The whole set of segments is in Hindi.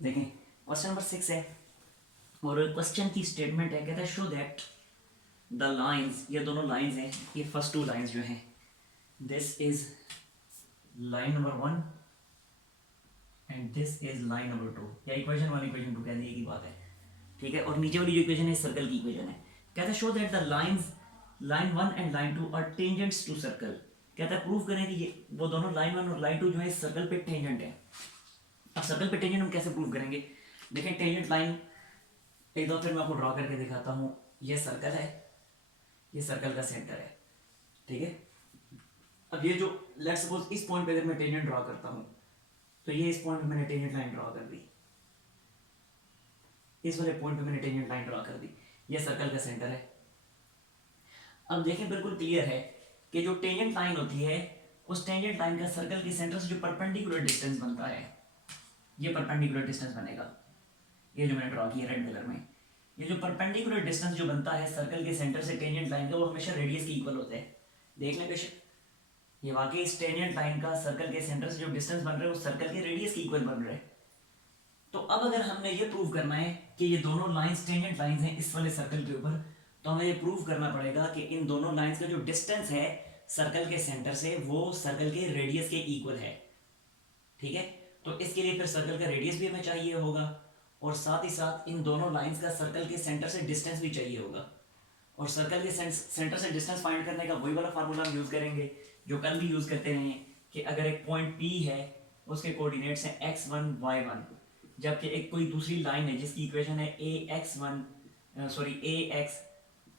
देखें क्वेश्चन नंबर 6 है और क्वेश्चन की स्टेटमेंट है, कहता है शो दैट द लाइंस, ये दोनों लाइंस हैं, ये फर्स्ट टू लाइंस जो हैं, this is line number 1 and this is line number 2, या इक्वेशन 1 इक्वेशन 2 कहने की बात है, ठीक है। और नीचे वाली जो इक्वेशन है सर्कल की इक्वेशन है। कहता है show that the lines line 1 and line 2 are tangents to circle. कहता है प्रूव करें कि ये वो दोनों लाइन 1 और लाइन 2 जो है सर्कल पे टेंजेंट है। अब सर्कल पे टेंजेंट हम कैसे प्रूव करेंगे? देखें टेंजेंट लाइन एक दो फिर मैं आपको ड्रॉ करके दिखाता हूँ। ये सर्कल है, ये सर्कल का सेंटर है, ठीक है। अब ये जो लेट्स सपोज इस पॉइंट पे अगर मैं टेंजेंट ड्रॉ करता हूँ तो ये इस पॉइंट पे मैंने टेंजेंट लाइन ड्रॉ कर दी, इस वाले पॉइंट पे मैंने टेंजेंट लाइन ड्रॉ कर दी, ये सर्कल का सेंटर है। अब देखें बिल्कुल क्लियर है कि जो टेंजेंट लाइन होती है उस टेंजेंट लाइन का सर्कल के सेंटर से जो परपेंडिकुलर डिस्टेंस बनता है, ये परपेंडिकुलर डिस्टेंस बनेगा, ये जो मैंने ड्रॉ किया रेड कलर में, ये जो परपेंडिकुलर डिस्टेंस जो बनता है सर्कल के सेंटर से टेंजेंट लाइन का, वो हमेशा रेडियस के इक्वल होता है। देख लें क्वेश्चन, ये वाकई इस टेंजेंट लाइन का सर्कल के सेंटर से जो डिस्टेंस बन रहा है वो सर्कल के रेडियस के इक्वल बन रहा है। तो अब अगर हमने ये प्रूव करना है कि ये दोनों लाइंस टेंजेंट लाइंस हैं इस वाले सर्कल के ऊपर, तो हमें ये प्रूव करना पड़ेगा कि इन दोनों लाइंस का जो डिस्टेंस है सर्कल के सेंटर से वो सर्कल के रेडियस के इक्वल है, ठीक है। तो इसके लिए फिर सर्कल का रेडियस भी हमें चाहिए होगा और साथ ही साथ इन दोनों लाइंस का सर्कल के सेंटर से डिस्टेंस भी चाहिए होगा। और सर्कल के सेंटर से डिस्टेंस फाइंड करने का वही वाला फार्मूला हम यूज़ करेंगे जो कल भी यूज़ करते हैं कि अगर एक पॉइंट P है उसके कोऑर्डिनेट्स हैं x1 y1, जबकि एक कोई दूसरी लाइन है जिसकी इक्वेशन है ax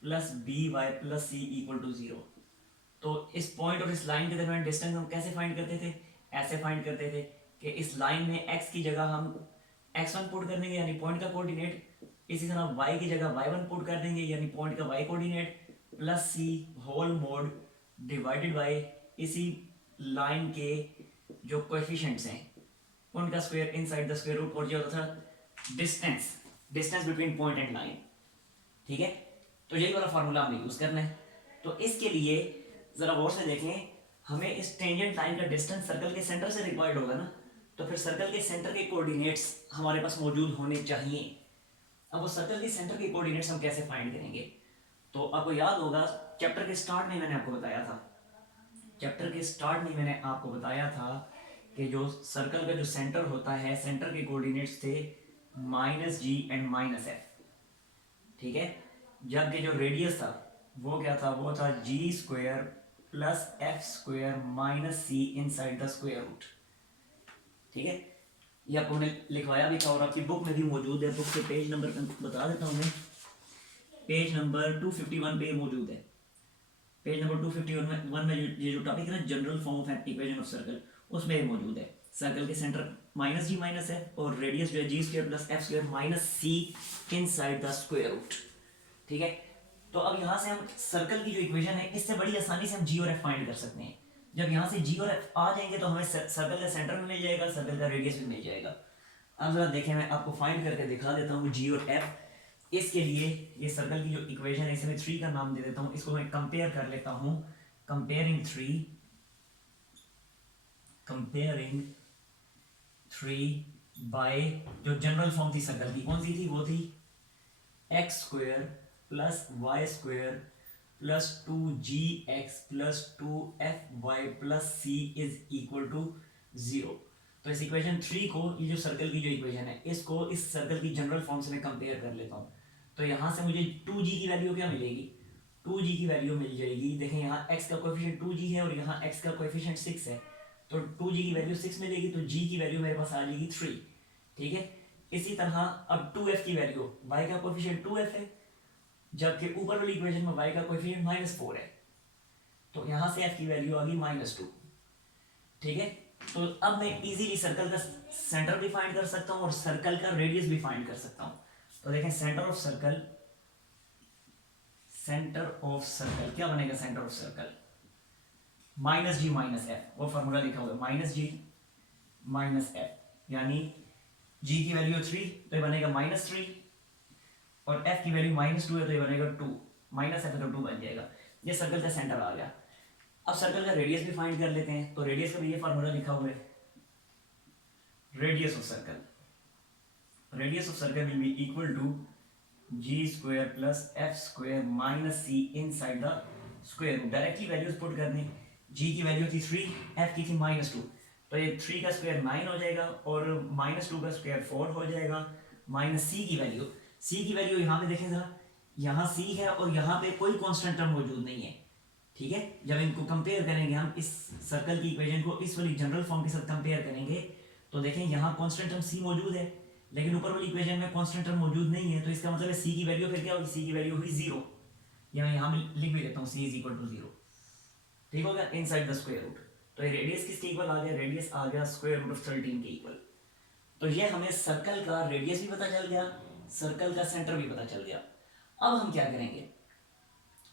plus b y plus c equal to 0। तो इस पॉइंट और इस लाइन के दरमियान डिस्टेंस हम कैसे फाइंड करते थे? ऐसे फाइंड करते थे कि इस लाइन में x की जगह हम x1 पुट कर देंगे यानी पॉइंट का कोऑर्डिनेट, इसी तरह y की जगह y1 पुट कर देंगे यानी पॉइंट का y coordinate, plus c whole mod divided by इसी लाइन के जो कोएफिशिएंट्स हैं उनका square inside the square root, और ये होता था distance, distance between point and line, ठीक है। तो यही वाला फार्मूला हमें यूज करना है। तो इसके लिए जरा गौर से देखें, हमें इस टेंजेंट लाइन का डिस्टेंस सर्कल के सेंटर से रिक्वायर्ड होगा ना, तो फिर सर्कल के सेंटर के कोऑर्डिनेट्स हमारे पास मौजूद होने चाहिए। अब वो सर्कल के सेंटर के कोऑर्डिनेट्स हम कैसे फाइंड करेंगे? तो आपको याद होगा चैप्टर के स्टार्ट में मैंने आपको बताया था, चैप्टर के स्टार्ट में मैंने आपको बताया था कि जो सर्कल का जो सेंटर होता है सेंटर के कोऑर्डिनेट्स थे -g एंड -f, ठीक है। जबकि जो रेडियस था वो क्या था? वो था g² plus f² minus C inside the square root, ठीक है। ये आपको मैंने लिखवाया भी था और आपकी बुक में भी मौजूद है। बुक के पेज नंबर बता देता हूँ मैं, पेज नंबर 251 पे मौजूद है। पेज नंबर 251 में ये जो टॉपिक है ना general form of equation of circle, उसमें ये मौजूद है। सर्कल के सेंटर -g -f और रेडियस जो है g² plus f² minus C inside the square root, ठीक है। तो अब यहाँ से हम सर्कल की जो इक्वेशन है इससे बड़ी आसानी से हम g और f फाइंड कर सकते हैं। जब यहाँ से g और f आ जाएंगे तो हमें सर्कल का सेंटर भी मिल जाएगा, सर्कल का रेडियस भी मिल जाएगा। अब जरा देखें, मैं आपको फाइंड करके दिखा देता हूँ g और f। इसके लिए ये सर्कल की जो इक्वेशन है इसे मैं 3 का नाम दे देता हूँ, इसको मैं कंपेयर कर लेता हूँ। कंपेयरिंग 3 बाय जो जनरल फॉर्म थी सर्कल की, कौन सी थी? वो थी x² plus y² plus 2gx plus 2fy plus c is equal to 0। तो इस इक्वेशन 3 को, ये जो सर्कल की जो इक्वेशन है इसको इस सर्कल की जनरल फॉर्म से मैं कंपेयर कर लेता हूँ। तो यहाँ से मुझे 2g की वैल्यू क्या मिलेगी? 2g की वैल्यू मिल जाएगी, देखें यहाँ x का कोएफिशिएंट 2g है और यहाँ x का कोएफिशिएंट 6 है, तो 2g की वैल्यू 6 मिलेगी, तो g की वैल्यू मेरे पास आ जाएगी 3, ठीक है। इसी तरह अब 2f की वैल्यू, y का कोएफिशिएंट 2f है जबकि ऊपर वाली इक्वेशन में y का कोएफिशिएंट -4 है, तो यहाँ से f की वैल्यू आ गई -2, ठीक है। तो अब मैं इजीली सर्कल का सेंटर भी फाइंड कर सकता हूँ और सर्कल का रेडियस भी फाइंड कर सकता हूँ। तो देखें centre of circle, centre of circle क्या बनेगा? Centre of circle -g -f, वो फॉर्मूला लिखा हुआ है -g -f, यानी g की वैल्यू 3 तो ये बनेगा -3 और f की वैल्यू -2 है तो ये बनेगा 2, -f है तो 2 बन जाएगा। ये सर्कल का सेंटर आ गया। अब सर्कल का रेडियस भी फाइंड कर लेते हैं। तो रेडियस का भी ये फॉर्मूला लिखा हुआ है, radius of circle radius of circle will be equal to G square plus F square minus C inside the square root. Directly values put करनी, जी की वैल्यू थी 3, एफ की थी -2, तो ये 3 का स्क्वायर 9 हो जाएगा और -2 का स्क्वायर 4 हो जाएगा, माइनस सी की वैल्यू यहाँ पे देखें जरा, यहाँ सी है और यहाँ पे कोई कांस्टेंट टर्म मौजूद नहीं है। ठीक है, जब इनको कंपेयर करेंगे हम इस सर्कल की इक्वेशन को इस वाली जनरल फॉर्म के साथ कंपेयर करेंगे तो देखें यहाँ कांस्टेंट टर्म सी मौजूद है, लेकिन ऊपर वाली इक्वेशन में कांस्टेंट टर्म मौजूद नहीं है, तो इसका मतलब है सी की वैल्यू फिर क्या होगी, सी की वैल्यू हुई 0। या मैं यहाँ लिख भी देता हूँ सी इज इक्वल टू 0। ठीक हो गया, इनसाइड द स्क्वायर रूट। तो ये रेडियस किसके इक्वल आ गया, रेडियस आ गया स्क्वायर रूट ऑफ 13 के इक्वल। तो ये हमें सर्कल का रेडियस भी पता चल गया, सर्कल का सेंटर भी पता चल गया। अब हम क्या करेंगे,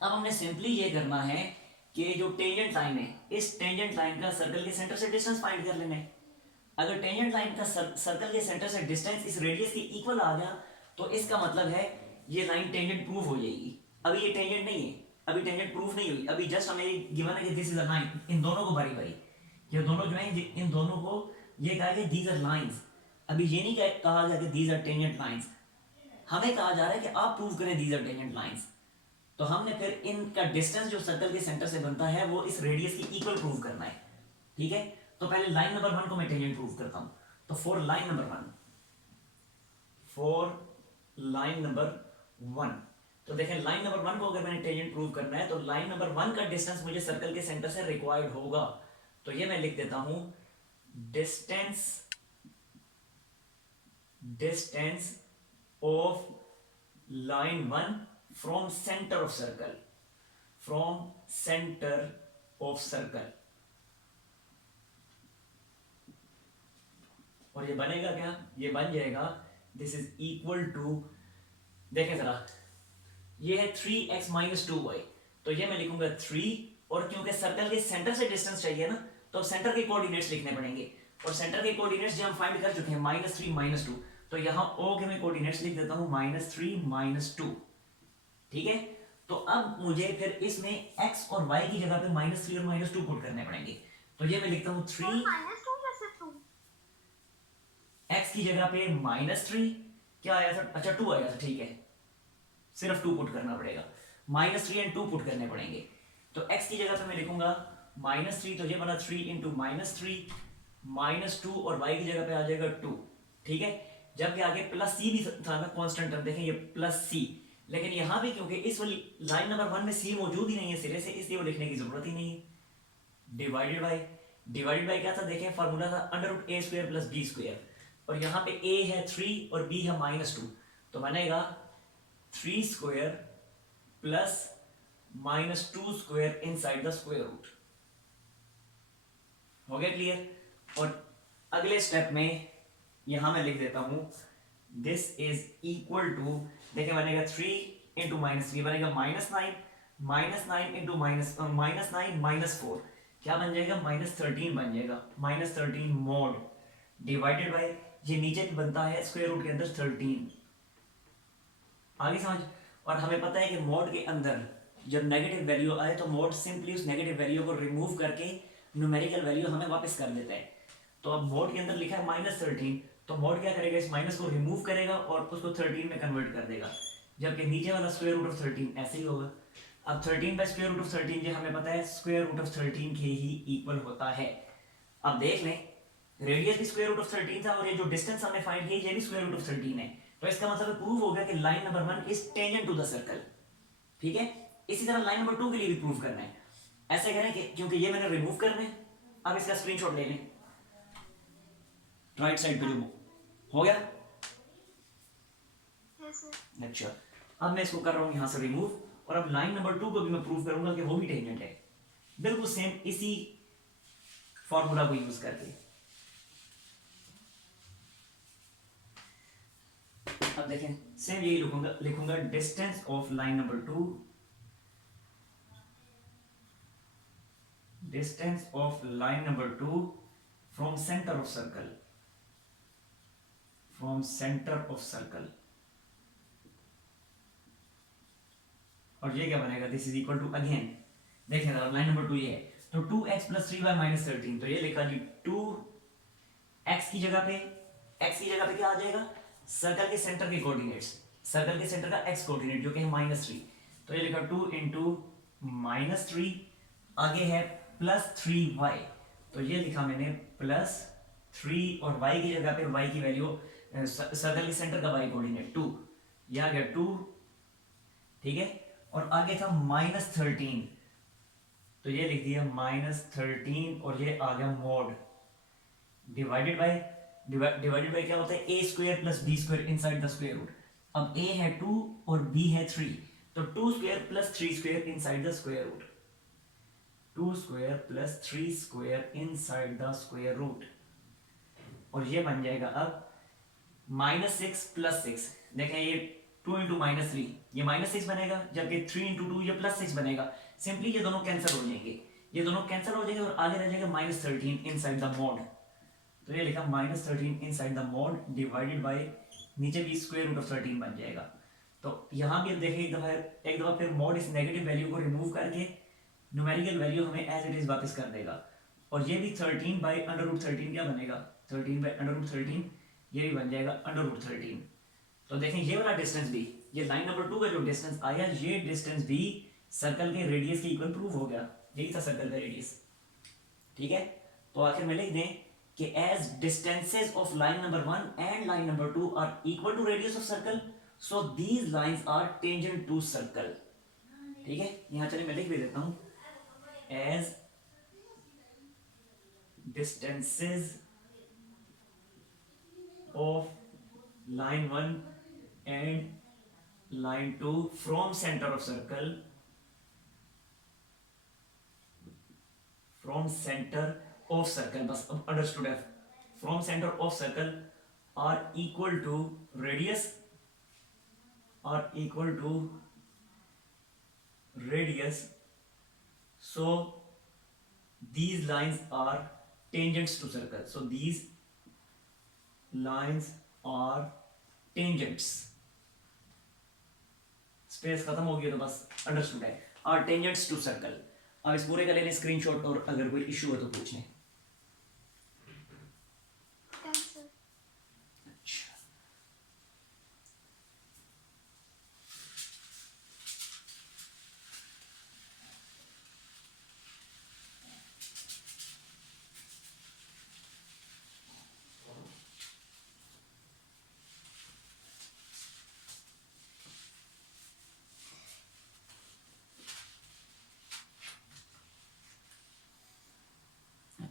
अब हमने सिंपली ये करना है कि जो टेंजेंट लाइन है, इस टेंजेंट लाइन का सर्कल के सेंटर से डिस्टेंस फाइंड कर लेना है। अगर टेंजेंट लाइन का सर्कल के सेंटर से डिस्टेंस इस रेडियस के इक्वल आ गया तो इसका मतलब है ये लाइन टेंजेंट प्रूफ हो जाएगी। अभी ये टेंजेंट नहीं है, अभी टेंजेंट प्रूफ नहीं हुई, अभी जस्ट हमें गिवन है कि दिस इज अ लाइन। इन दोनों को बारी बारी, ये दोनों जो है इन दोनों को ये कहा गया दीज आर लाइंस। अभी ये नहीं कहा गया कि दीज आर टेंजेंट लाइंस, हमें कहा जा रहा है कि आप प्रूव करें दीज आर टेंजेंट लाइंस। तो हमने फिर इनका डिस्टेंस जो सर्कल के सेंटर से बनता है वो इस रेडियस की इक्वल प्रूव करना है। ठीक है, तो पहले लाइन नंबर 1 को मैं टेंजेंट प्रूव करता हूं। तो फॉर लाइन नंबर 1, तो देखें लाइन नंबर 1 को अगर मैंने टेंजेंट प्रूव करना है तो लाइन नंबर 1 का डिस्टेंस मुझे सर्कल के सेंटर से रिक्वायर्ड होगा। तो ये मैं लिख देता हूं distance of line 1 from centre of circle, और ये बनेगा क्या, ये बन जाएगा दिस इज इक्वल टू, देखें जरा ये है 3x - 2y, तो ये मैं लिखूंगा 3, और क्योंकि सर्कल के सेंटर से डिस्टेंस चाहिए ना तो सेंटर के कोऑर्डिनेट्स लिखने पड़ेंगे, और सेंटर के कोऑर्डिनेट्स जो हम फाइंड कर चुके हैं -3 - 2, तो यहां O के मैं कोऑर्डिनेट्स लिख देता हूं -3 - 2। ठीक है, तो अब मुझे फिर इसमें x और y की जगह पे -3 और -2 पुट करने पड़ेंगे। तो ये मैं लिखता हूं 3 x की जगह पे -3 क्या आया था, अच्छा 2 आया था। ठीक है, सिर्फ 2 पुट करना पड़ेगा, -3 और 2 पुट करने पड़ेंगे। तो x की जगह पे मैं लिखूंगा -3, तो ये बना 3 × -3 -2, और y की जगह पे आ जाएगा 2। ठीक है, जबकि आगे +c भी था ना कांस्टेंट टर्म, देखें ये +c, लेकिन यहां भी क्योंकि इस वाली लाइन नंबर 1 में c मौजूद ही नहीं है सिरे से, इसलिए वो लिखने की जरूरत ही नहीं है। डिवाइडेड बाय क्या था, देखें फार्मूला था √a² + b², और यहाँ पे a है 3 और b है -2, तो बनेगा 3² plus -2² inside the square root. हो गया क्लियर। और अगले स्टेप में यहां मैं लिख देता हूं दिस इज इक्वल टू, देखिए बनेगा 3 × -3 बनेगा -9 -9 - 4 क्या बन जाएगा, -13 बन जाएगा, -13 मोड डिवाइडेड बाय, ये नीचे भी बनता है स्क्वायर रूट के अंदर 13। आगे समझ। और हमें पता है कि मोड के अंदर जब नेगेटिव वैल्यू आए तो मोड सिंपली उस नेगेटिव वैल्यू को रिमूव करके न्यूमेरिकल वैल्यू हमें वापस कर देता है। तो अब मोड के अंदर लिखा है -13, तो मोड क्या करेगा, इस माइनस को रिमूव करेगा और उसको 13 में कन्वर्ट कर देगा, जबकि नीचे वाला स्क्वायर रूट ऑफ 13 ऐसे ही होगा। अब 13 बाय स्क्वायर रूट ऑफ 13 ये हमें पता है स्क्वायर रूट ऑफ 13 के ही इक्वल होता है। अब देख लें रेडियस भी स्क्वायर रूट ऑफ 13 था और ये जो डिस्टेंस हमने फाइंड किया ये भी स्क्वायर रूट ऑफ 13 है, तो इसका मतलब प्रूव हो गया कि line number 1 is tangent to the circle. ठीक है, इसी तरह लाइन नंबर 2 के लिए भी प्रूव करना है। ऐसे करें कि क्योंकि ये मैंने रिमूव करना है, अब इसका स्क्रीनशॉट ले लें राइट साइड पे जो हो गया। अच्छा, अब मैं इसको कर रहा हूं यहां से रिमूव, और अब लाइन नंबर 2 को भी मैं प्रूव करूंगा कि वो भी टेंजेंट है, बिल्कुल सेम इसी फॉर्मूला को यूज करके। अब देखें सेम यही लिखूंगा distance of line number 2, distance of line number 2 from centre of circle, from centre of circle. और ये क्या बनेगा, this is equal to, again देखें लाइन नंबर 2 ये है, तो 2x + 3y - 13, तो ये लिखा जी 2x की जगह पे क्या आ जाएगा सर्कल के सेंटर के कोऑर्डिनेट्स, सर्कल के सेंटर का एक्स कोऑर्डिनेट जो कि है -3, तो ये लिखा 2 इंटू -3, आगे है +3y, तो ये लिखा मैंने +3 और y की जगह पे y की वैल्यू सर्कल के सेंटर का y कोऑर्डिनेट 2, ये आ गया 2, ठीक है। और आगे था -13, तो ये लिख दिया -13 और ये आ गया मॉड डिवाइडेड बाय क्या होता है a square plus b square inside the square root. अब a है 2 और b है 3, तो 2 square plus 3 square inside the square root, 2 square plus 3 square inside the square root, और ये बन जाएगा अब -6 प्लस 6। देखें ये 2 इंटू -3 ये -6 बनेगा, जबकि 3 इंटू 2 ये +6 बनेगा। सिंपली ये दोनों कैंसिल हो जाएंगे, ये दोनों कैंसिल हो जाएंगे और आगे रह जाएगा -13 इनसाइड द मॉड, तो ये लिखा -13 inside the mod divided by नीचे भी स्क्वायर रूट ऑफ 13 बन जाएगा। तो यहाँ भी अब देखें एक दफा फिर मॉड इस नेगेटिव वैल्यू को रिमूव करके न्यूमेरिकल वैल्यू हमें एज इट इज वापस कर देगा, और ये भी 13 बाई √13 क्या बनेगा, 13 बाई √13, ये भी बन जाएगा √13। तो देखें ये वाला डिस्टेंस भी, ये लाइन नंबर 2 का जो डिस्टेंस आया, ये डिस्टेंस भी सर्कल के रेडियस के इक्वल प्रूव हो गया, यही था सर्कल का रेडियस, ठीक है। तो आखिर में लिख दें कि as distances of line number 1 and line number 2 are equal to radius of circle, so these lines are tangent to circle, ठीक है। यहां चलिए मैं लिख भी देता हूं, as distances of line 1 and line 2 from center of circle, from center of circle, बस अब understood है, from center of circle are equal to radius, are equal to radius, so these lines are tangents to circle, so these lines are tangents, space खत्म हो गया तो बस अंडरस्टूड है, आर टेंजेंट्स टू सर्कल। अब इस पूरे का लेने स्क्रीनशॉट, और अगर कोई इशू है तो पूछ लें।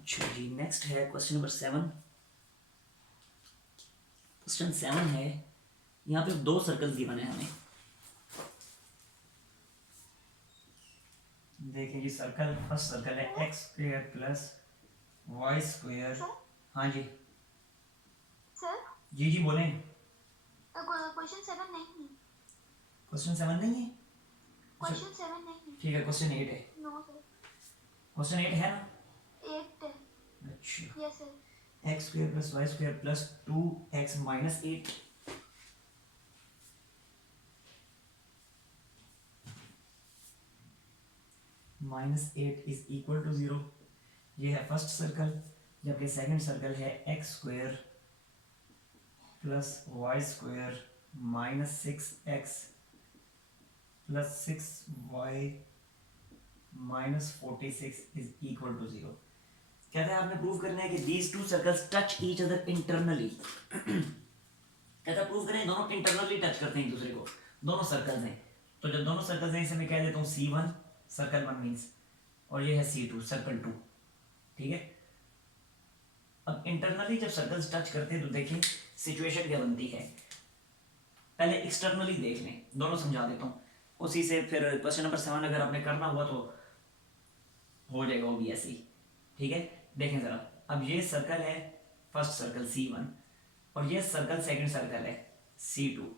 अच्छा जी, नेक्स्ट है क्वेश्चन नंबर 7। क्वेश्चन 7 है, यहाँ पे 2 सर्कल्स गिवन है हमें। देखिए जी, सर्कल फर्स्ट सर्कल है x² प्लस वाई स्क्वायर। हाँ जी सर, जी जी बोलें। क्वेश्चन 7 नहीं है। क्वेश्चन 7 नहीं है, क्वेश्चन 7 नहीं है। ठीक है, क्वेश्चन 8 है। नो सर, क्वेश्चन 8 है ना? 8 है। अच्छा, yes sir. x² plus y square plus 2x minus 8, -8 is equal to 0। ये है फर्स्ट सर्कल, जबकि सेकंड सर्कल है x² plus y square minus 6x plus 6y minus 46 is equal to 0। कहते हैं आपने प्रूव करना है कि these two circles touch each other internally। कहता है प्रूव करें दोनों इंटरनली टच करते हैं एक दूसरे को, दोनों सर्कल्स हैं। तो जब दोनों सर्कल्स हैं, इसे मैं कह देता हूँ C1 सर्कल 1 मीन्स, और ये है C2 सर्कल 2, ठीक है। अब इंटरनली जब सर्कल्स टच करते हैं तो देखें सिचुएशन क्या बनती है। पहले एक्सटर्नली देख लें, दोनों समझा देता हूँ, उसी से फिर क्वेश्चन नंबर 7 अगर आपने करना हुआ तो हो जाएगा वो भी ऐसे ही, ठीक है। देखें जरा, अब ये सर्कल है फर्स्ट सर्कल C1 और ये सर्कल सेकंड सर्कल है C2।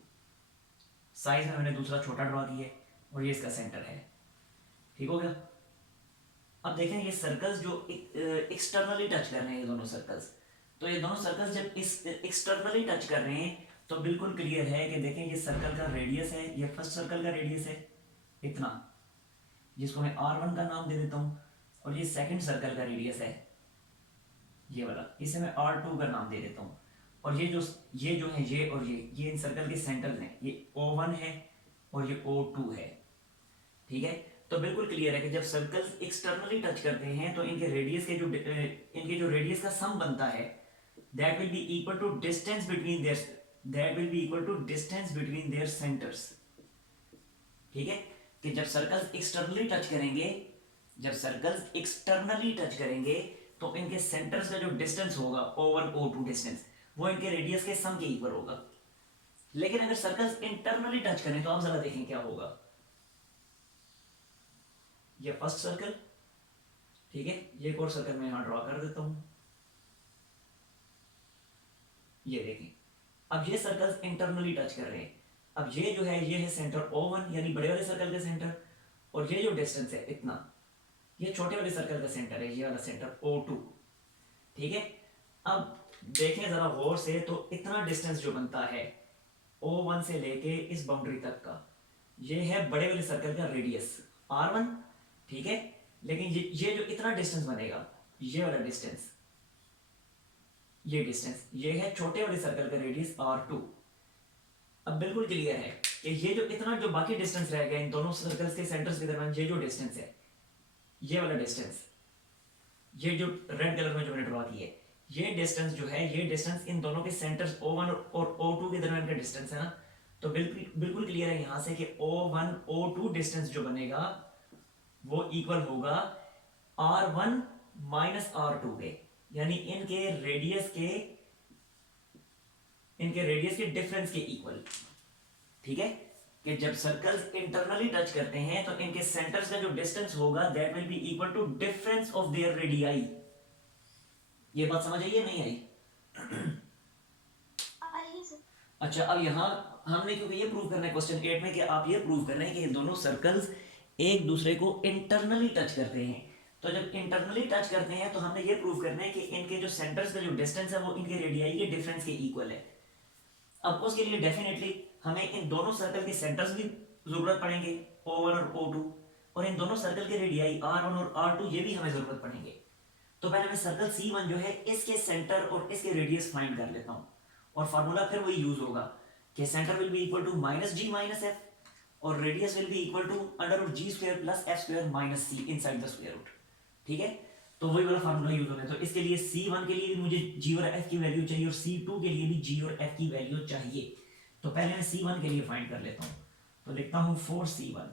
साइज में मैंने दूसरा छोटा ड्रॉ किया है और ये इसका सेंटर है, ठीक हो गया। अब देखें ये सर्कल्स जो एक्सटर्नली टच कर रहे हैं, ये दोनों सर्कल्स, तो ये दोनों सर्कल्स जब इस एक्सटर्नली टच कर रहे हैं तो बिल्कुल क्लियर है कि देखें ये सर्कल का रेडियस है, ये फर्स्ट सर्कल का रेडियस है इतना, जिसको मैं R1 का नाम दे देता हूँ, और ये सेकंड सर्कल का रेडियस है ये वाला, इसे मैं R2 का नाम दे देता हूँ। और ये जो है ये और ये इन सर्कल के सेंटर्स हैं, ये O1 है और ये O2 है। ठीक है, तो बिल्कुल क्लियर है कि जब सर्कल्स एक्सटर्नली टच करते हैं तो इनके जो रेडियस का सम बनता है that will be equal to distance between their centres. ठीक है, कि जब सर्कल्स एक्सटर्नली टच करेंगे तो इनके सेंटर्स का जो डिस्टेंस होगा O1 O2 डिस्टेंस, वो इनके रेडियस के सम के इक्वल होगा। लेकिन अगर सर्कल्स इंटरनली टच करें तो आप जरा देखें क्या होगा। ये फर्स्ट सर्कल, ठीक है, ये एक और सर्कल मैं यहां ड्रॉ कर देता हूं। ये देखें, अब ये सर्कल्स इंटरनली टच कर रहे हैं। अब ये जो है ये है सेंटर O1 यानी बड़े वाले सर्कल का सेंटर, और ये जो डिस्टेंस है इतना, ये छोटे वाले सर्कल का सेंटर है, ये वाला सेंटर O2। ठीक है, अब देखें जरा गौर से तो इतना डिस्टेंस जो बनता है O1 से लेके इस बाउंड्री तक का, ये है बड़े वाले सर्कल का रेडियस R1। ठीक है, लेकिन ये जो इतना डिस्टेंस बनेगा, ये वाला डिस्टेंस, ये है छोटे वाले सर्कल का रेडियस R2। अब बिल्कुल क्लियर है कि ये जो इतना जो बाकी डिस्टेंस रह गया इन दोनों सर्कल्स के सेंटर्स के दरमियान, ये जो डिस्टेंस है, ये वाला डिस्टेंस, ये जो रेड कलर में जो मैंने ड्रॉ की है, ये डिस्टेंस जो है, ये डिस्टेंस इन दोनों के सेंटर्स O1 और O2 के दरमियान का डिस्टेंस है ना। तो बिल्कुल क्लियर है यहां से कि O1 O2 डिस्टेंस जो बनेगा वो इक्वल होगा R1 माइनस R2 के, यानी इनके रेडियस के डिफरेंस के इक्वल। ठीक है, कि जब सर्कल्स इंटरनली टच करते हैं तो इनके सेंटर्स का जो डिस्टेंस होगा that will be equal to difference of their radii. ये बात समझ आई या नहीं आई? आइए सर। अच्छा, अब यहां हमने क्योंकि ये प्रूव करना है क्वेश्चन 8 में कि आप ये प्रूव कर रहे हैं कि ये दोनों सर्कल्स एक दूसरे को इंटरनली टच करते हैं। तो जब इंटरनली टच करते हैं तो हमने ये प्रूव करना है कि इनके जो सेंटर्स का जो डिस्टेंस है वो इनके रेडियाई के डिफरेंस के इक्वल है। अब उसके लिए डेफिनेटली हमें इन दोनों सर्कल के सेंटर्स भी जरूरत पड़ेंगे, O1 और O2, और इन दोनों सर्कल के रेडियाई R1 और R2 ये भी हमें जरूरत पड़ेंगे। तो पहले मैं सर्कल C1 जो है इसके सेंटर और इसके रेडियस फाइंड कर लेता हूं, और फार्मूला फिर वही यूज होगा कि centre will be equal to minus g minus f और radius will be equal to under root g square plus F square minus C inside the square root. ठीक है, तो वही वाला फार्मूला यूज होगा। तो इसके लिए C1 के लिए भी मुझे G और F की वैल्यू चाहिए और C2 के लिए भी G और F की वैल्यू चाहिए। तो पहले मैं C1 के लिए फाइंड कर लेता हूं, तो लिखता हूं 4C1।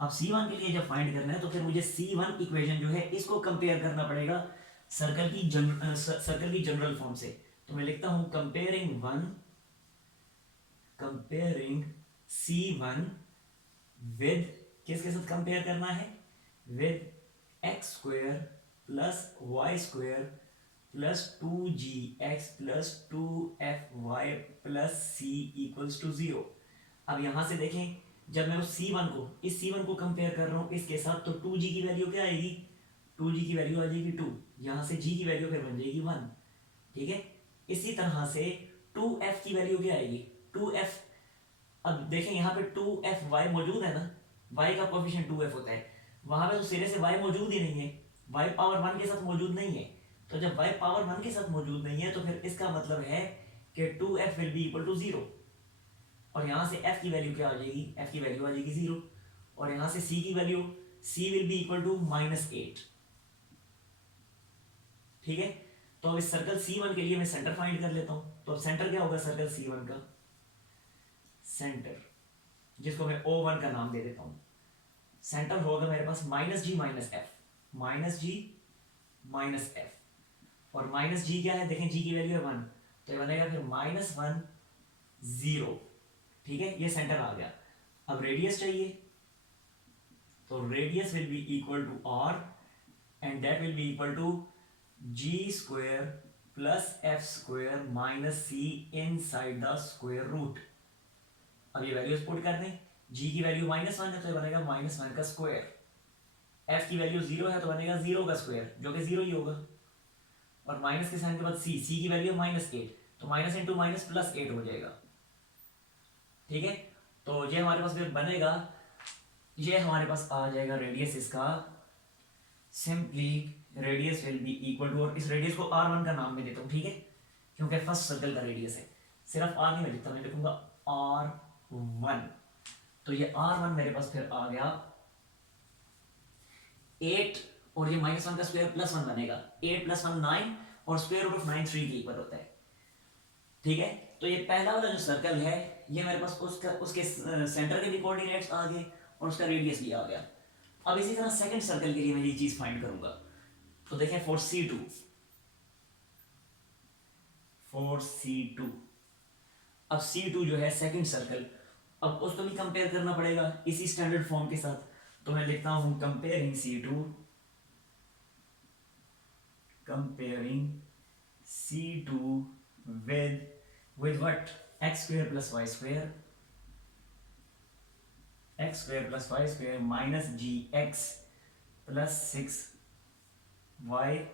अब C1 के लिए जब फाइंड करना है तो फिर मुझे C1 इक्वेशन जो है इसको कंपेयर करना पड़ेगा सर्कल की जनरल फॉर्म से। तो मैं लिखता हूं कंपेयरिंग C1 विद, किसके साथ कंपेयर करना है, with x square plus y square plus 2gx plus 2fy plus c equals to 0। अब यहां से देखें, जब मैं उस इस C1 को कंपेयर कर रहा हूं इसके साथ, तो 2g की वैल्यू क्या आएगी, 2g की वैल्यू आ जाएगी 2, यहां से g की वैल्यू फिर बन जाएगी 1। ठीक है, इसी तरह से 2f की वैल्यू क्या आएगी, 2f। अब देखें यहाँ पे 2fy मौजूद है ना, y का कोएफिशिएंट 2f होता है, वहां पे तो सिरे से y मौजूद ही नहीं है, y पावर 1 के साथ मौजूद नहीं है। तो जब y पावर 1 के साथ मौजूद नहीं है तो फिर इसका मतलब है कि 2f will be equal to 0, और यहां से f की वैल्यू क्या आ जाएगी, f की वैल्यू आ जाएगी 0, और यहां से c की value, c will be equal to -8। ठीक है, तो अब इस सर्कल C1 के लिए मैं सेंटर फाइंड कर लेता हूं। तो अब सेंटर क्या होगा सर्कल C1 का, सेंटर जिसको मैं O1 का नाम दे देता हूं, सेंटर होगा मेरे पास -g माइनस f, और -g क्या है, देखें g की वैल्यू है 1, तो ये बनेगा फिर -1 0। ठीक है, ये सेंटर आ गया। अब रेडियस चाहिए, तो radius will be equal to r and that will be equal to g square plus f square minus c inside the square root. अब ये वैल्यूज पुट कर दें, g की वैल्यू -1 है तो ये बनेगा -1 का स्क्वायर, f की वैल्यू 0 है तो बनेगा 0 का स्क्वायर जो कि 0 ही होगा, और माइनस के साइन के बाद c की वैल्यू -8 तो माइनस इंटू माइनस प्लस 8 हो जाएगा। ठीक है, तो ये हमारे पास फिर बनेगा, ये हमारे पास आ जाएगा रेडियस इसका simply radius will be equal to, और इस रेडियस को r1 का नाम में देता हूँ, ठीक है, क्योंकि फर्स्ट सर्कल का रेडियस है। सिर्फ r नहीं मैं लिखता, मैं लिखूंगा r1। तो ये r1 मेरे पास फिर आ गया 8, और ये -1 का स्क्वायर +1 बनेगा, 8 + 1 9, और स्क्वायर रूट ऑफ 9 3 के इक्वल होता है, ठीक है। तो ये पहला वाला जो सर्कल है ये मेरे पास उसके सेंटर के भी कोऑर्डिनेट्स आ गए और उसका रेडियस भी आ गया। अब इसी तरह सेकंड सर्कल के लिए मैं ये चीज फाइंड करूंगा। तो देखें फॉर C2, अब C2 जो है सेकंड सर्कल, अब उसको भी कंपेयर करना पड़ेगा इसी स्टैंडर्ड फॉर्म के साथ। तो मैं लिखता हूं comparing C2 with what, x square plus y square minus gx plus 6y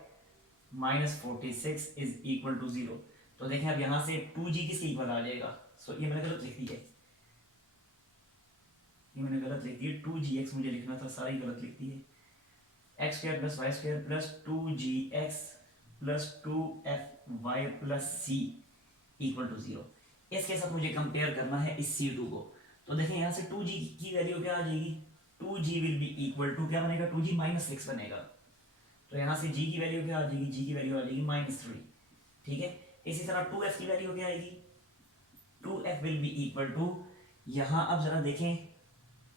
minus 46 is equal to 0। तो देखें अब यहां से 2g किसके इक्वल आ जाएगा। सो ये मैंने गलत लिख दी है, 2gx मुझे लिखना था, सारी गलत लिख दी है। x square plus y square plus 2gx plus 2fy plus c equal to 0। इसके साथ मुझे कंपेयर करना है इस C2 को। तो देखें यहाँ से 2g की वैल्यू क्या आ जाएगी, 2g will be equal to क्या बनेगा, 2g -6 बनेगा। तो यहाँ से g की वैल्यू क्या आ जाएगी, g की वैल्यू आ जाएगी -3, ठीक है। इसी तरह 2f की वैल्यू क्या आएगी, 2f will be equal to, यहाँ अब जरा देखें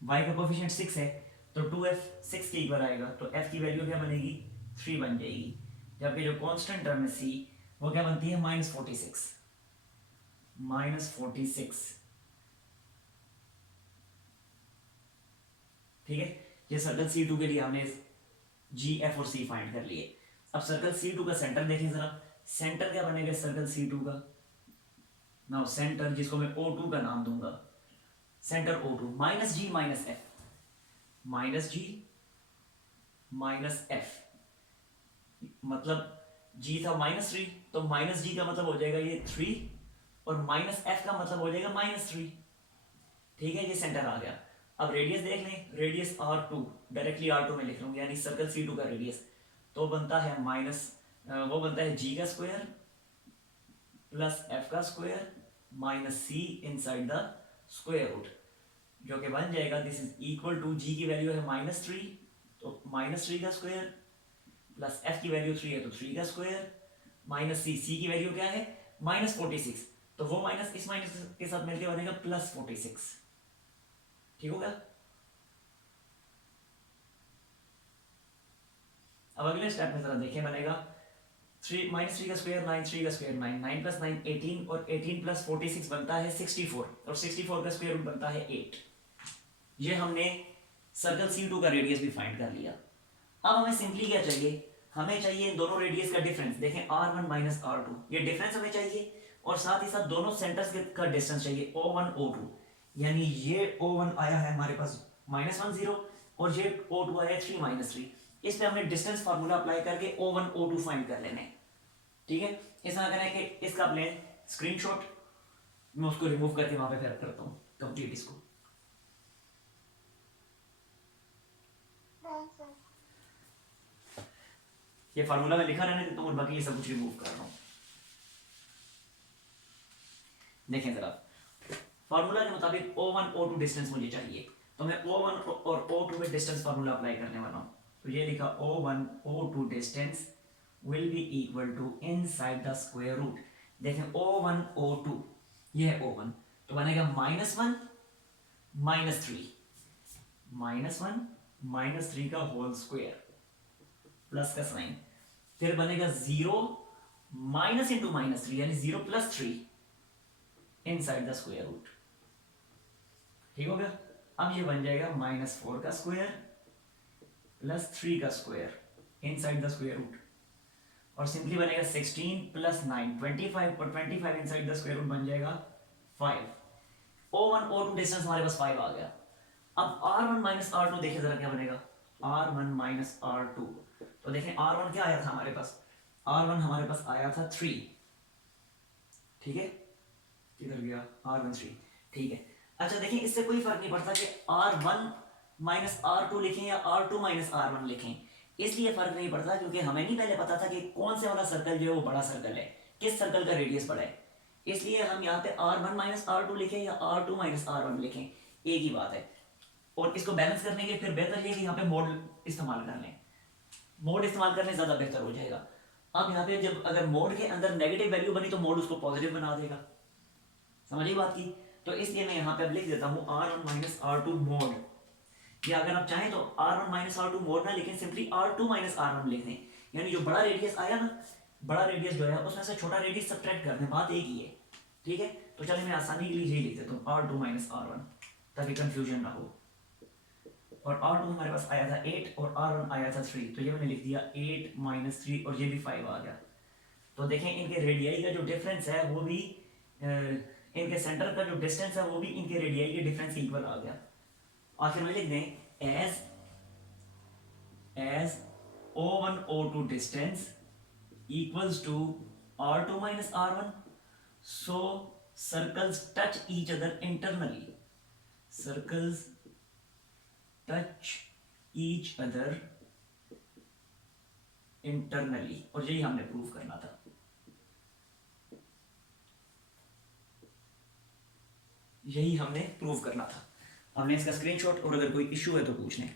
y का कोफिशिएंट 6 है, तो 2f 6 के इक्वल आएगा, तो f की वैल्यू क्या बनेगी, 3 बन जाएगी। जबकि जो कांस्टेंट टर्म है c वो क्या बनती है, -46, ठीक है। ये सर्कल C2 के लिए हमने G, F और C फाइंड कर लिए। अब सर्कल C2 का सेंटर देखें जरा, सेंटर क्या बनेगा सर्कल C2 का, नाउ सेंटर जिसको मैं O2 का नाम दूंगा, सेंटर O2 -G -F, मतलब G था -3, तो -G का मतलब हो जाएगा ये 3, और -F का मतलब हो जाएगा -3, ठीक है। ये सेंटर आ गया। अब रेडियस देख लें, रेडियस R2, डायरेक्टली R2 में लिख लूंगा, यानी सर्कल C2 का रेडियस तो बनता है वो बनता है g का स्क्वायर प्लस f का square minus c inside the square root, जो कि बन जाएगा this is equal to, g की वैल्यू है -3, तो -3 का स्क्वायर प्लस f की वैल्यू 3 है तो 3 का स्क्वायर माइनस c की वैल्यू क्या है -46, तो वो माइनस इस माइनस के साथ मिलकर बनेगा +46, ठीक होगा। अब अगले स्टेप में जरा देखें, बनेगा 3 का स्क्वायर 9, 3 का स्क्वायर 9, 9 + 9 18, और 18 + 46 बनता है 64, और 64 का स्क्वायर रूट बनता है 8। ये हमने सर्कल C2 का रेडियस भी फाइंड कर लिया। अब हमें सिंपली क्या चाहिए, हमें चाहिए इन दोनों रेडियस का डिफरेंस। देखें R1 - R2, ये डिफरेंस हमें चाहिए, और साथ ही साथ दोनों सेंटर्स का डिस्टेंस चाहिए O1 O2, यानी ये O1 आया है हमारे पास -1 0, और ये O2 आया है 3 - 3। इस पे हमने डिस्टेंस फार्मूला अप्लाई करके O1 O2 फाइंड कर लेने, ठीक है। इस तरह करें कि इसका आप लें स्क्रीनशॉट, मैं उसको रिमूव करके वहां पे फिर करता हूँ कंप्लीट इसको। Done sir. ये फार्मूला में लिखा रहने देता हूँ और बाकी ये सब कुछ रिमूव कर रहा हूँ। देखें जरा, फार्मूला के मुताबिक O1 O2 डिस्टेंस मुझे चाहिए, तो मैं O1 और O2 में डिस्टेंस फार्मूला अप्लाई करने वाला हूँ। तो ये लिखा O1 O2 distance will be equal to inside the square root। देखें O1 O2, ये है O1, तो बनेगा -1 -3 का होल स्क्वायर प्लस का साइन, फिर बनेगा 0 माइनस इंटू -3 यानी 0 + 3 इनसाइड द स्क्वायर रूट, ठीक हो गया। अब ये बन जाएगा -4 का स्क्वायर प्लस 3 का square inside the square root, और सिंपली बनेगा 16 + 9 25, और 25 इनसाइड द स्क्वायर रूट बन जाएगा 5। O1 O2 डिस्टेंस हमारे पास 5 आ गया। अब R1 - R2 देखिए जरा क्या बनेगा, R1 - R2, तो देखें R1 क्या आया था हमारे पास, R1 हमारे पास आया था 3, ठीक है, किधर गया R1 3, ठीक है। अच्छा देखिए इससे कोई फर्क नहीं पड़ता कि R1 - R2 लिखें या R2 - R1 लिखें, इसलिए फर्क नहीं पड़ता क्योंकि हमें नहीं पहले पता था कि कौन से वाला सर्कल जो है वो बड़ा सर्कल है, किस सर्कल का रेडियस बड़ा है। इसलिए हम यहाँ पे R1 माइनस R2 लिखें या R2 माइनस R1 लिखें, एक ही बात है। और इसको बैलेंस करने के फिर बेहतर ये कि यहाँ पे मोड इस्तेमाल कर लें, मोड इस्तेमाल करने ज़्यादा बेहतर हो जाएगा। अब यहाँ पे जब अगर मोड के अंदर नेगेटिव वैल्यू बनी तो मोड उसको पॉजिटिव बना देगा, समझिए बात की। तो इसलिए मैं यहाँ पे अब लिख देता हूँ R1 माइनस R2 मोड, या अगर आप चाहें तो R1 माइनस R2 मोड ना लिखें, सिंपली R2 माइनस R1 लिख दें। यानी जो बड़ा रेडियस आया ना, बड़ा रेडियस जो है उसमें से छोटा रेडियस सब्ट्रैक्ट कर दें, बात एक ही है, ठीक है। तो चलिए मैं आसानी के लिए यही लिख देता हूँ R2 माइनस R1, ताकि कंफ्यूजन ना हो। और R2 हमारे पास आया था 8 और R1 आया था 3, तो ये मैंने लिख दिया 8 माइनस 3 और ये भी 5 आ गया। तो देखें इनके रेडियाई का जो डिफरेंस है वो भी इनके सेंटर का जो डिस्टेंस है वो भी इनके रेडियाई के डिफरेंस के इक्वल आ गया। आखिर में लिख दें as O1 O2 distance equals to R2 minus R1, so circles touch each other internally, circles touch each other internally, और यही हमने प्रूव करना था। यही हमने प्रूव करना था। हमने इसका स्क्रीनशॉट, और अगर कोई इश्यू है तो पूछ लें।